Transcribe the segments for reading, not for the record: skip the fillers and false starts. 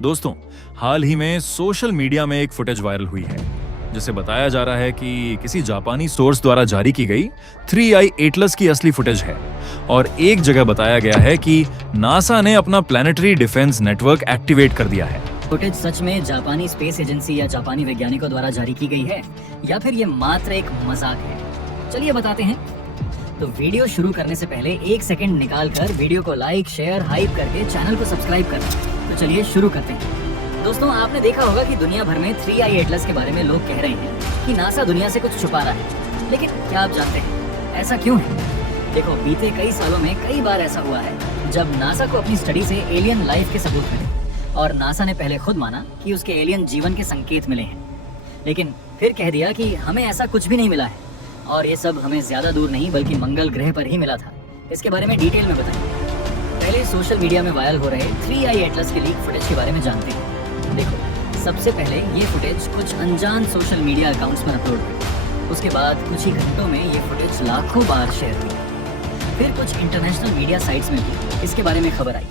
दोस्तों, हाल ही में social media में एक फुटेज वायरल हुई है जिसे बताया जा रहा है कि किसी जापानी सोर्स द्वारा जारी की गई 3i एटलस की असली फुटेज है। और एक जगह बताया गया है कि नासा ने अपना प्लैनेटरी डिफेंस नेटवर्क एक्टिवेट कर दिया है। फुटेज सच में जापानी स्पेस एजेंसी या जापानी वैज्ञानिकों द्वारा जारी की गई है या फिर ये मात्र एक मजाक है? चलिए बताते हैं। तो वीडियो शुरू करने से पहले एक सेकंड निकाल कर वीडियो को लाइक, शेयर, हाइप करके चैनल को सब्सक्राइब करें। तो चलिए शुरू करते हैं। दोस्तों, आपने देखा होगा कि दुनिया भर में 3i एटलस के बारे में लोग कह रहे हैं कि नासा दुनिया से कुछ छुपा रहा है, लेकिन क्या आप जानते हैं ऐसा क्यों है? देखो, बीते कई सालों में कई बार ऐसा हुआ है जब नासा को अपनी स्टडी से एलियन लाइफ के सबूत मिले और नासा ने पहले खुद माना कि उसके एलियन जीवन के संकेत मिले हैं, लेकिन फिर कह दिया कि हमें ऐसा कुछ भी नहीं मिला है और ये सब हमें ज्यादा दूर नहीं बल्कि मंगल ग्रह पर ही मिला था। इसके बारे में डिटेल में बताएं। पहले सोशल मीडिया में वायरल हो रहे 3i एटलस के लीक फुटेज के बारे में जानते हैं। देखो, सबसे पहले ये फुटेज कुछ अनजान सोशल मीडिया अकाउंट्स पर अपलोड हुई। उसके बाद कुछ ही घंटों में ये फुटेज लाखों बार शेयर हुई। फिर कुछ इंटरनेशनल मीडिया साइट्स में भी इसके बारे में खबर आई,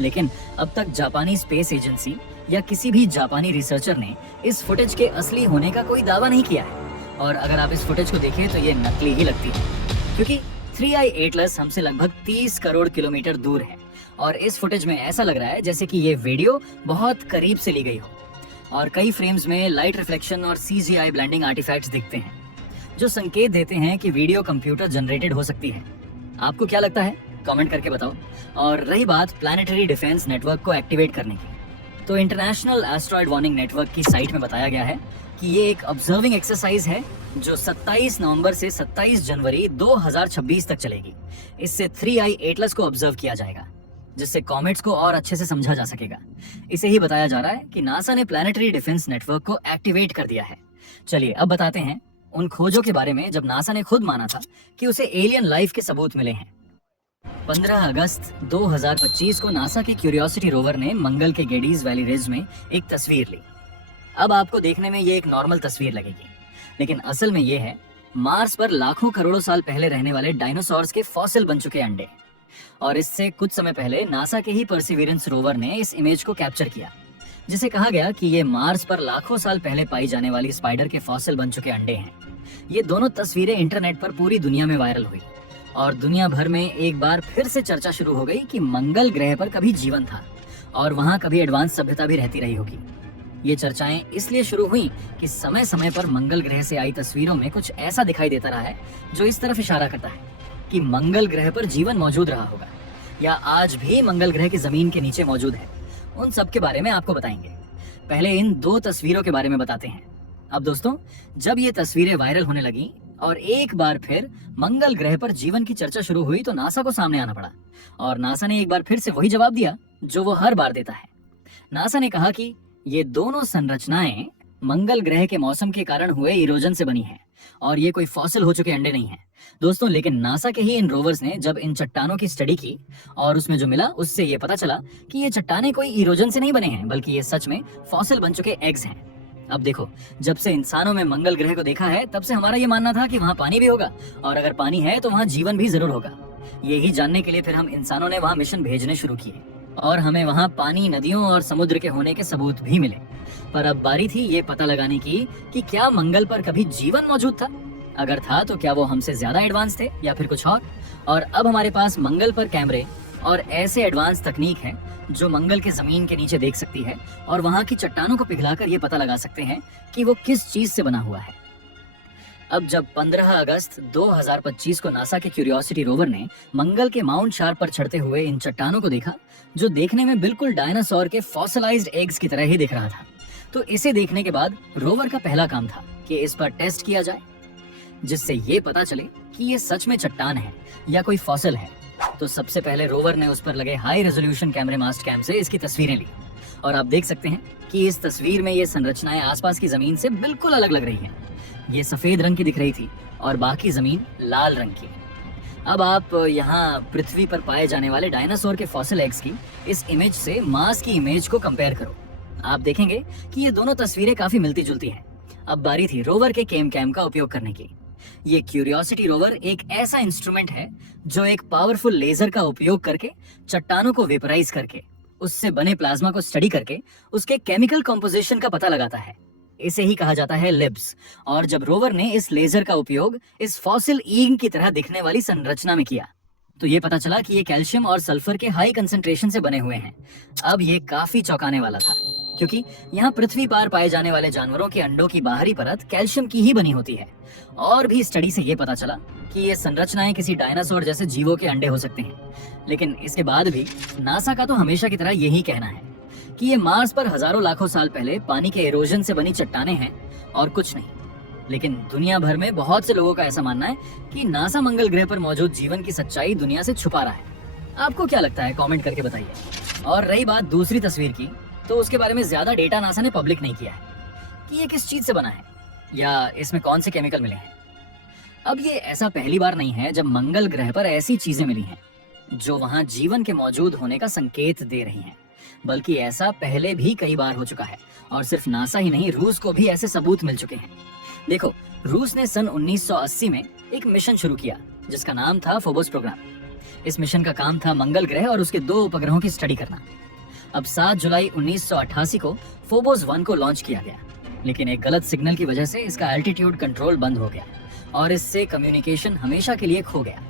लेकिन अब तक जापानी स्पेस एजेंसी या किसी भी जापानी रिसर्चर ने इस फुटेज के असली होने का कोई दावा नहीं किया है। और अगर आप इस फुटेज को देखें तो ये नकली ही लगती है, क्योंकि 3i एटलस हमसे लगभग 30 करोड़ किलोमीटर दूर है और इस फुटेज में ऐसा लग रहा है जैसे कि ये वीडियो बहुत करीब से ली गई हो और कई फ्रेम्स में लाइट रिफ्लेक्शन और CGI ब्लेंडिंग आर्टिफैक्ट्स दिखते हैं जो संकेत देते हैं कि वीडियो कंप्यूटर जनरेटेड हो सकती है। आपको क्या लगता है? कमेंट करके बताओ। और रही बात प्लैनेटरी डिफेंस नेटवर्क को एक्टिवेट करने की, तो इंटरनेशनल एस्ट्रॉयड वार्निंग नेटवर्क की साइट में बताया गया है कि ये एक ऑब्जर्विंग एक्सरसाइज है जो 27 नवंबर से 27 जनवरी 2026 तक चलेगी। इससे 3i एटलस को ऑब्जर्व किया जाएगा, जिससे कॉमेट्स को और अच्छे से समझा जा सकेगा। इसे ही बताया जा रहा है कि नासा ने प्लैनेटरी डिफेंस नेटवर्क को एक्टिवेट कर दिया है। चलिए अब बताते हैं उन खोजों के बारे में जब नासा ने खुद माना था कि उसे एलियन लाइफ के सबूत मिले हैं। 15 अगस्त 2025 को नासा की क्यूरियोसिटी रोवर ने मंगल के गेडीज वैली रिज में एक तस्वीर ली। अब आपको देखने में ये एक नॉर्मल तस्वीर लगेगी, लेकिन असल में ये है मार्स पर लाखों करोड़ों साल पहले रहने वाले डायनासोर्स के फॉसिल बन चुके अंडे। और इससे कुछ समय पहले नासा के ही परसिवियरेंस रोवर ने इस इमेज को कैप्चर किया, जिसे कहा गया कि ये मार्स पर लाखों साल पहले पाई जाने वाली स्पाइडर के फॉसिल बन चुके अंडे हैं। ये दोनों तस्वीरें इंटरनेट पर पूरी दुनिया में वायरल हुई और दुनिया भर में एक बार फिर से चर्चा शुरू हो गई कि मंगल ग्रह पर कभी जीवन था और वहां कभी एडवांस सभ्यता भी रहती रही होगी। ये चर्चाएं इसलिए शुरू हुई कि समय समय पर मंगल ग्रह से आई तस्वीरों में कुछ ऐसा दिखाई देता रहा है जो इस तरफ इशारा करता है कि मंगल ग्रह पर जीवन मौजूद रहा होगा या आज भी मंगल ग्रह की जमीन के नीचे मौजूद है। उन सब के बारे में आपको बताएंगे। पहले इन दो तस्वीरों के बारे में बताते हैं। अब दोस्तों, जब ये तस्वीरें वायरल होने लगी और एक बार फिर मंगल ग्रह पर जीवन की चर्चा शुरू हुई तो नासा को सामने आना पड़ा और नासा ने एक बार फिर से वही जवाब दिया जो वो हर बार देता है। नासा ने कहा कि ये दोनों संरचनाएं मंगल ग्रह के मौसम के कारण हुए इरोजन से बनी हैं और ये कोई फॉसिल हो चुके अंडे नहीं हैं। दोस्तों, लेकिन नासा के ही इन रोवर्स ने जब इन चट्टानों की स्टडी की और उसमें जो मिला उससे ये पता चला कि ये चट्टानें कोई इरोजन से नहीं बने हैं, बल्कि ये सच में फॉसिल बन चुके एग्स हैं। अब देखो, जब से इंसानों में मंगल ग्रह को देखा है तब से हमारा ये मानना था कि वहाँ पानी भी होगा और अगर पानी है तो वहाँ जीवन भी जरूर होगा। यही जानने के लिए फिर हम इंसानों ने वहाँ मिशन भेजने शुरू किए और हमें वहाँ पानी, नदियों और समुद्र के होने के सबूत भी मिले। पर अब बारी थी ये पता लगाने की कि क्या मंगल पर कभी जीवन मौजूद था? अगर था तो क्या वो हमसे ज्यादा एडवांस थे या फिर कुछ और अब हमारे पास मंगल पर कैमरे और ऐसे एडवांस तकनीक है जो मंगल के जमीन के नीचे देख सकती है और वहाँ की चट्टानों को पिघलाकर ये पता लगा सकते हैं कि वो किस चीज से बना हुआ है। अब जब 15 अगस्त 2025 को नासा के क्यूरियोसिटी रोवर ने मंगल के माउंट शार्प पर चढ़ते हुए इन चट्टानों को देखा जो देखने में बिल्कुल डायनासोर के फॉसिलाइज्ड एग्स की तरह ही दिख रहा था, तो इसे देखने के बाद रोवर का पहला काम था कि इस पर टेस्ट किया जाए जिससे ये पता चले कि ये सच में चट्टान है या कोई फॉसिल है। तो सबसे पहले रोवर ने उस पर लगे हाई रेजोल्यूशन कैमरे मास्ट कैम से इसकी तस्वीरें ली और आप देख सकते हैं कि इस तस्वीर में ये संरचनाएं आसपास की जमीन से बिल्कुल अलग लग रही हैं। ये सफेद रंग की दिख रही थी और बाकी जमीन लाल रंग की। अब आप यहाँ पृथ्वी पर पाए जाने वाले डायनासोर के फॉसिल एग्स की इस इमेज से मार्स की इमेज को कंपेयर करो। आप देखेंगे कि ये दोनों तस्वीरें काफी मिलती जुलती हैं। अब बारी थी रोवर के कैम का उपयोग करने की। ये क्यूरियोसिटी रोवर एक ऐसा इंस्ट्रूमेंट है जो एक पावरफुल लेजर का उपयोग करके चट्टानों को वेपराइज करके उससे बने प्लाज्मा को स्टडी करके उसके केमिकल कॉम्पोजिशन का पता लगाता है। इसे ही कहा जाता है लिब्स। और जब रोवर ने इस लेजर का उपयोग इस फॉसिल ईग की तरह दिखने वाली संरचना में किया तो ये पता चला कि ये कैल्शियम और सल्फर के हाई कंसंट्रेशन से बने हुए हैं। अब ये काफी चौंकाने वाला था, क्योंकि यहाँ पृथ्वी पार पाए जाने वाले जानवरों के अंडों की बाहरी परत कैल्शियम की ही बनी होती है। और भी स्टडी से ये पता चला कि ये संरचनाएं किसी डायनासोर जैसे जीवों के अंडे हो सकते हैं। लेकिन इसके बाद भी नासा का तो हमेशा की तरह यही कहना है कि ये मार्स पर हजारों लाखों साल पहले पानी के एरोजन से बनी चट्टानें हैं और कुछ नहीं। लेकिन दुनिया भर में बहुत से लोगों का ऐसा मानना है कि नासा मंगल ग्रह पर मौजूद जीवन की सच्चाई दुनिया से छुपा रहा है। आपको क्या लगता है, कमेंट करके बताइए। और रही बात दूसरी तस्वीर की, तो उसके बारे में ज्यादा डेटा नासा ने पब्लिक नहीं किया है कि ये किस चीज से बना है या इसमें कौन से केमिकल मिले हैं। अब ये ऐसा पहली बार नहीं है जब मंगल ग्रह पर ऐसी चीजें मिली हैं जो वहां जीवन के मौजूद होने का संकेत दे रही हैं, बल्कि ऐसा पहले भी कई बार हो चुका है। और सिर्फ नासा ही नहीं, रूस को भी ऐसे सबूत मिल चुके हैं। देखो, रूस ने सन 1980 में एक मिशन शुरू किया जिसका नाम था फोबोस प्रोग्राम। इस मिशन का काम था मंगल ग्रह और उसके 2 उपग्रहों की स्टडी करना। अब 7 जुलाई 1988 को फोबोस 1 को लॉन्च किया गया, लेकिन एक गलत सिग्नल की वजह से इसका एल्टीट्यूड कंट्रोल बंद हो गया और इससे कम्युनिकेशन हमेशा के लिए खो गया।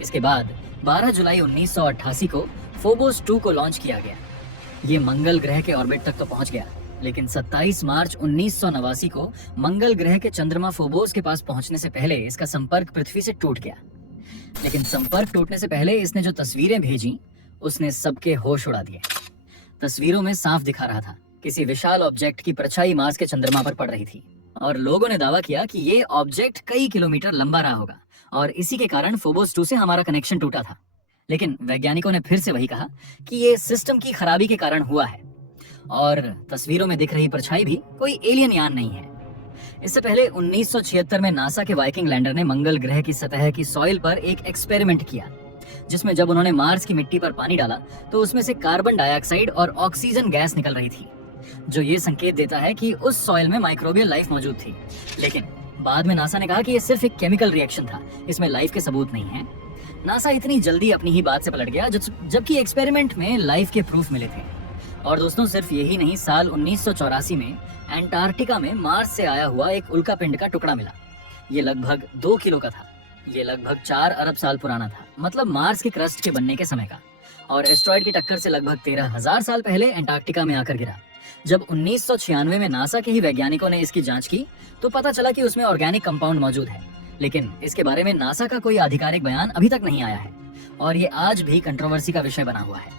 इसके बाद 12 जुलाई 1988 को फोबोस 2 को लॉन्च किया गया। ये मंगल ग्रह के ऑर्बिट तक तो पहुंच गया, लेकिन 27 मार्च 1989 को मंगल ग्रह के चंद्रमा फोबोस के पास पहुंचने से पहले इसका संपर्क पृथ्वी से टूट गया। लेकिन संपर्क टूटने से पहले इसने जो तस्वीरें भेजी उसने सबके होश उड़ा दिए। तस्वीरों में साफ दिखा रहा था किसी विशाल ऑब्जेक्ट की परछाई मार्स के चंद्रमा पर पड़ रही थी और लोगों ने दावा किया कि ये ऑब्जेक्ट कई किलोमीटर लंबा रहा होगा और इसी के कारण फोबोस 2 से हमारा कनेक्शन टूटा था। लेकिन वैज्ञानिकों ने फिर से वही कहा कि ये सिस्टम की खराबी के कारण हुआ है और तस्वीरों में दिख रही परछाई भी कोई एलियन यान नहीं है। इससे पहले 1976 में नासा के वाइकिंग लैंडर ने मंगल ग्रह की सतह की सॉइल पर एक एक्सपेरिमेंट किया, जिसमें जब उन्होंने मार्स की मिट्टी पर पानी डाला तो उसमें से कार्बन डाइऑक्साइड और ऑक्सीजन गैस निकल रही थी, जो ये संकेत देता है कि उस सॉइल में माइक्रोबियल लाइफ मौजूद थी। लेकिन बाद में नासा ने कहा कि ये सिर्फ एक केमिकल रिएक्शन था, इसमें लाइफ के सबूत नहीं है। नासा इतनी जल्दी अपनी ही बात से पलट गया जबकि एक्सपेरिमेंट में लाइफ के प्रूफ मिले थे। और दोस्तों, सिर्फ यही नहीं, साल 1984 में एंटार्क्टिका में मार्स से आया हुआ एक उल्कापिंड का टुकड़ा मिला। ये लगभग 2 किलो का था। ये लगभग 4 अरब साल पुराना था, मतलब मार्स के क्रस्ट के बनने के समय का। और एस्ट्रॉइड की टक्कर से लगभग 13,000 साल पहले एंटार्क्टिका में आकर गिरा। जब 1996 में नासा के ही वैज्ञानिकों ने इसकी जांच की तो पता चला कि उसमें ऑर्गेनिक कंपाउंड मौजूद है, लेकिन इसके बारे में नासा का कोई आधिकारिक बयान अभी तक नहीं आया है और ये आज भी कंट्रोवर्सी का विषय बना हुआ है।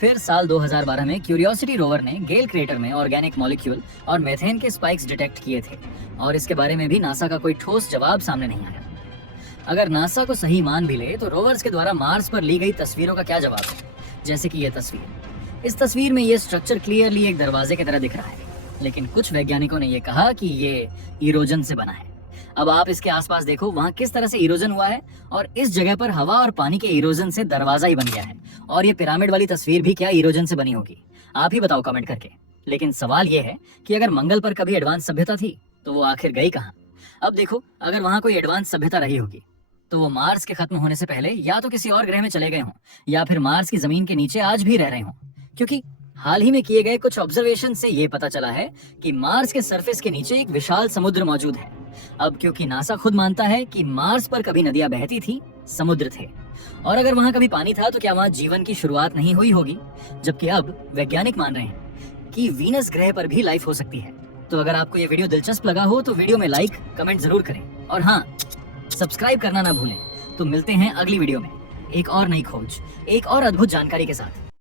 फिर साल 2012 में क्यूरियोसिटी रोवर ने गेल क्रेटर में ऑर्गेनिक मॉलिक्यूल और मेथेन के स्पाइक्स डिटेक्ट किए थे और इसके बारे में भी नासा का कोई ठोस जवाब सामने नहीं आया। अगर नासा को सही मान भी ले तो रोवर्स के द्वारा मार्स पर ली गई तस्वीरों का क्या जवाब है? जैसे कि ये तस्वीर। इस तस्वीर में ये स्ट्रक्चर क्लियरली एक दरवाजे की तरह दिख रहा है, लेकिन कुछ वैज्ञानिकों ने ये कहा कि ये इरोजन से बना है। अब आप इसके आसपास देखो, वहाँ किस तरह से इरोजन हुआ है और इस जगह पर हवा और पानी के इरोजन से दरवाजा ही बन गया है। और ये पिरामिड वाली तस्वीर भी क्या इरोजन से बनी होगी? आप ही बताओ कमेंट करके। लेकिन सवाल ये है कि अगर मंगल पर कभी एडवांस सभ्यता थी तो वो आखिर गई कहाँ? अब देखो, अगर वहाँ कोई एडवांस सभ्यता रही होगी तो वो मार्स के खत्म होने से पहले या तो किसी और ग्रह में चले गए हों या फिर मार्स की जमीन के नीचे आज भी रह रहे हों, क्योंकि हाल ही में किए गए कुछ ऑब्जर्वेशन से ये पता चला है कि मार्स के सरफेस के नीचे एक विशाल समुद्र मौजूद है। अब क्योंकि नासा खुद मानता है कि मार्स पर कभी नदियां बहती थी, समुद्र थे, और अगर वहां कभी पानी था तो क्या वहां जीवन की शुरुआत नहीं हुई होगी? जबकि अब वैज्ञानिक मान रहे हैं कि वीनस ग्रह पर भी लाइफ हो सकती है। तो अगर आपको ये वीडियो दिलचस्प लगा हो तो वीडियो में लाइक कमेंट जरूर करें और हाँ, सब्सक्राइब करना ना भूलें। तो मिलते हैं अगली वीडियो में एक और नई खोज, एक और अद्भुत जानकारी के साथ।